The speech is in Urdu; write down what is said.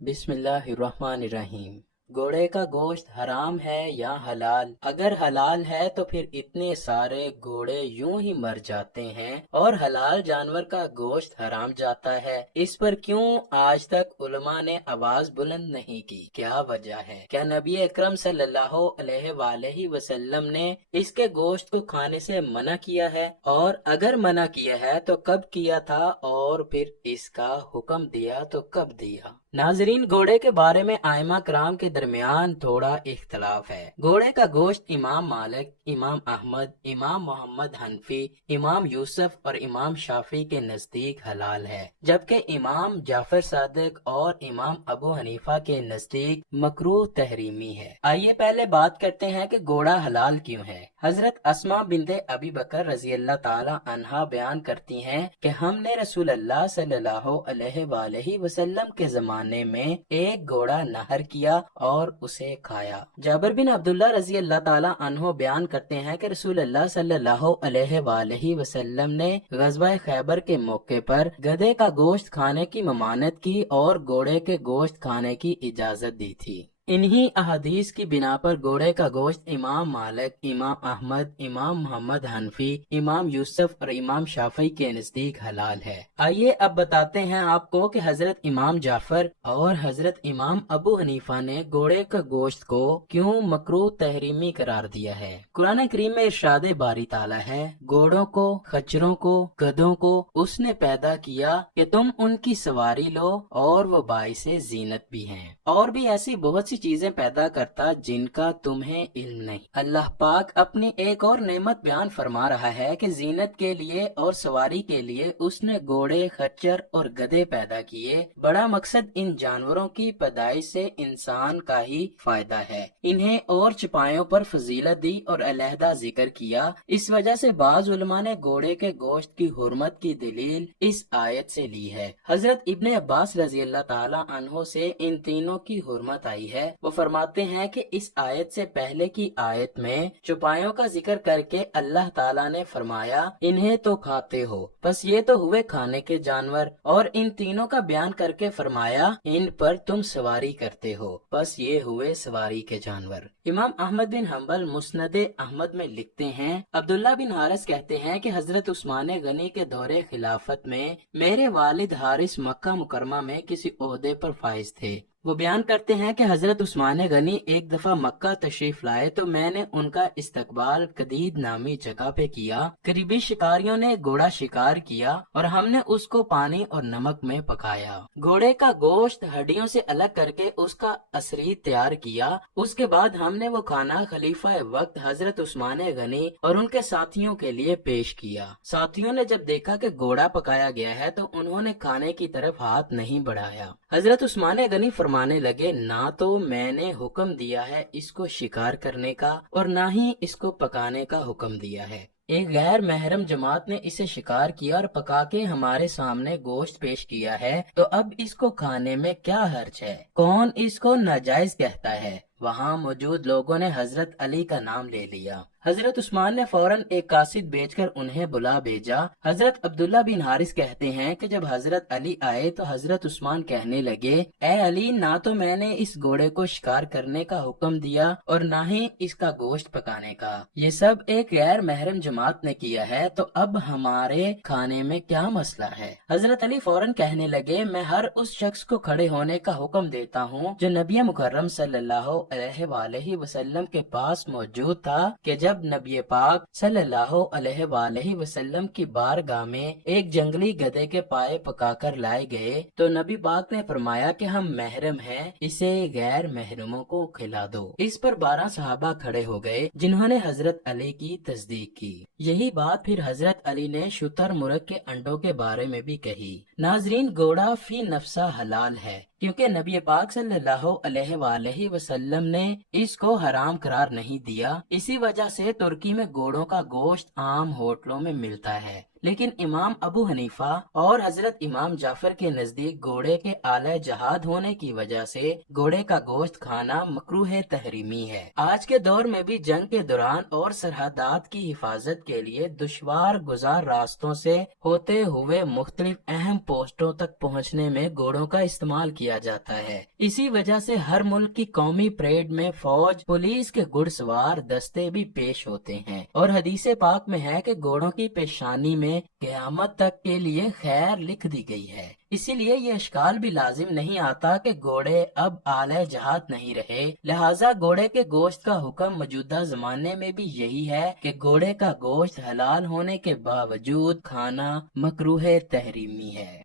بسم اللہ الرحمن الرحیم۔ گھوڑے کا گوشت حرام ہے یا حلال؟ اگر حلال ہے تو پھر اتنے سارے گھوڑے یوں ہی مر جاتے ہیں اور حلال جانور کا گوشت حرام جاتا ہے۔ اس پر کیوں آج تک علماء نے آواز بلند نہیں کی؟ کیا وجہ ہے؟ کیا نبی اکرم صلی اللہ علیہ وآلہ وسلم نے اس کے گوشت کو کھانے سے منع کیا ہے؟ اور اگر منع کیا ہے تو کب کیا تھا اور پھر اس کا حکم دیا تو کب دیا؟ ناظرین، گھوڑے کے بارے میں ائمہ کرام کے درمیان تھوڑا اختلاف ہے۔ گھوڑے کا گوشت امام مالک، امام احمد، امام محمد حنفی، امام یوسف اور امام شافعی کے نزدیک حلال ہے، جبکہ امام جعفر صادق اور امام ابو حنیفہ کے نزدیک مکروہ تحریمی ہے۔ آئیے پہلے بات کرتے ہیں کہ گھوڑا حلال کیوں ہے۔ حضرت اسماء بنت ابی بکر رضی اللہ تعالی عنہا بیان کرتی ہیں کہ ہم نے رسول اللہ صلی اللہ علیہ وآلہ وسلم کے زمانے میں ایک گھوڑا نہر کیا اور اسے کھایا۔ جابر بن عبداللہ رضی اللہ تعالی عنہ بیان کرتے ہیں کہ رسول اللہ صلی اللہ علیہ وآلہ وسلم نے غزوہ خیبر کے موقع پر گدھے کا گوشت کھانے کی ممانعت کی اور گھوڑے کے گوشت کھانے کی اجازت دی تھی۔ انہی احادیث کی بنا پر گھوڑے کا گوشت امام مالک، امام احمد، امام محمد حنفی، امام یوسف اور امام شافعی کے نزدیک حلال ہے۔ آئیے اب بتاتے ہیں آپ کو کہ حضرت امام جعفر اور حضرت امام ابو حنیفہ نے گھوڑے کا گوشت کو کیوں مکروہ تحریمی قرار دیا ہے۔ قرآن کریم میں ارشاد باری تعالیٰ ہے، گھوڑوں کو، خچروں کو، گدھوں کو اس نے پیدا کیا کہ تم ان کی سواری لو اور وہ باعث زینت بھی ہیں، اور بھی ایسی بہت سی چیزیں پیدا کرتا جن کا تمہیں علم نہیں۔ اللہ پاک اپنی ایک اور نعمت بیان فرما رہا ہے کہ زینت کے لیے اور سواری کے لیے اس نے گھوڑے، خچر اور گدھے پیدا کیے۔ بڑا مقصد ان جانوروں کی پیدائش سے انسان کا ہی فائدہ ہے۔ انہیں اور چپایوں پر فضیلت دی اور علیحدہ ذکر کیا۔ اس وجہ سے بعض علماء نے گھوڑے کے گوشت کی حرمت کی دلیل اس آیت سے لی ہے۔ حضرت ابن عباس رضی اللہ تعالی عنہ سے ان تینوں کی حرمت آئی ہے۔ وہ فرماتے ہیں کہ اس آیت سے پہلے کی آیت میں چوپایوں کا ذکر کر کے اللہ تعالیٰ نے فرمایا انہیں تو کھاتے ہو، پس یہ تو ہوئے کھانے کے جانور، اور ان تینوں کا بیان کر کے فرمایا ان پر تم سواری کرتے ہو، پس یہ ہوئے سواری کے جانور۔ امام احمد بن حنبل مسند احمد میں لکھتے ہیں، عبداللہ بن حارث کہتے ہیں کہ حضرت عثمان غنی کے دور خلافت میں میرے والد حارث مکہ مکرمہ میں کسی عہدے پر فائز تھے۔ وہ بیان کرتے ہیں کہ حضرت عثمان غنی ایک دفعہ مکہ تشریف لائے تو میں نے ان کا استقبال قدید نامی جگہ پہ کیا۔ قریبی شکاریوں نے گھوڑا شکار کیا اور ہم نے اس کو پانی اور نمک میں پکایا۔ گھوڑے کا گوشت ہڈیوں سے الگ کر کے اس کا عصری تیار کیا۔ اس کے بعد ہم نے وہ کھانا خلیفہ وقت حضرت عثمان غنی اور ان کے ساتھیوں کے لیے پیش کیا۔ ساتھیوں نے جب دیکھا کہ گھوڑا پکایا گیا ہے تو انہوں نے کھانے کی طرف ہاتھ نہیں بڑھایا۔ حضرت عثمان غنی فرمانے لگے، نہ تو میں نے حکم دیا ہے اس کو شکار کرنے کا اور نہ ہی اس کو پکانے کا حکم دیا ہے۔ ایک غیر محرم جماعت نے اسے شکار کیا اور پکا کے ہمارے سامنے گوشت پیش کیا ہے، تو اب اس کو کھانے میں کیا حرج ہے؟ کون اس کو ناجائز کہتا ہے؟ وہاں موجود لوگوں نے حضرت علی کا نام لے لیا۔ حضرت عثمان نے فوراً ایک قاصد بھیج کر انہیں بلا بھیجا۔ حضرت عبداللہ بن حارث کہتے ہیں کہ جب حضرت علی آئے تو حضرت عثمان کہنے لگے، اے علی، نہ تو میں نے اس گھوڑے کو شکار کرنے کا حکم دیا اور نہ ہی اس کا گوشت پکانے کا، یہ سب ایک غیر محرم جماعت نے کیا ہے، تو اب ہمارے کھانے میں کیا مسئلہ ہے؟ حضرت علی فوراً کہنے لگے، میں ہر اس شخص کو کھڑے ہونے کا حکم دیتا ہوں جو نبی مکرم صلی اللہ علیہ وآلہ وسلم کے پاس موجود تھا کہ جب نبی پاک صلی اللہ علیہ وآلہ وسلم کی بارگاہ میں ایک جنگلی گدھے کے پائے پکا کر لائے گئے تو نبی پاک نے فرمایا کہ ہم محرم ہیں، اسے غیر محرموں کو کھلا دو۔ اس پر 12 صحابہ کھڑے ہو گئے جنہوں نے حضرت علی کی تصدیق کی۔ یہی بات پھر حضرت علی نے شتر مرغ کے انڈوں کے بارے میں بھی کہی۔ ناظرین، گھوڑا فی نفسہ حلال ہے کیونکہ نبی پاک صلی اللہ علیہ وآلہ وسلم نے اس کو حرام قرار نہیں دیا۔ اسی وجہ سے ترکی میں گھوڑوں کا گوشت عام ہوٹلوں میں ملتا ہے۔ لیکن امام ابو حنیفہ اور حضرت امام جعفر کے نزدیک گھوڑے کے اعلی جہاد ہونے کی وجہ سے گھوڑے کا گوشت کھانا مکروہ تحریمی ہے۔ آج کے دور میں بھی جنگ کے دوران اور سرحدات کی حفاظت کے لیے دشوار گزار راستوں سے ہوتے ہوئے مختلف اہم پوسٹوں تک پہنچنے میں گھوڑوں کا استعمال کیا جاتا ہے۔ اسی وجہ سے ہر ملک کی قومی پریڈ میں فوج، پولیس کے گھڑ سوار دستے بھی پیش ہوتے ہیں، اور حدیث پاک میں ہے کہ گھوڑوں کی پیشانی میں قیامت تک کے لیے خیر لکھ دی گئی ہے۔ اسی لیے یہ اشکال بھی لازم نہیں آتا کہ گھوڑے اب اعلی جہاد نہیں رہے، لہٰذا گھوڑے کے گوشت کا حکم موجودہ زمانے میں بھی یہی ہے کہ گھوڑے کا گوشت حلال ہونے کے باوجود کھانا مکروہ تحریمی ہے۔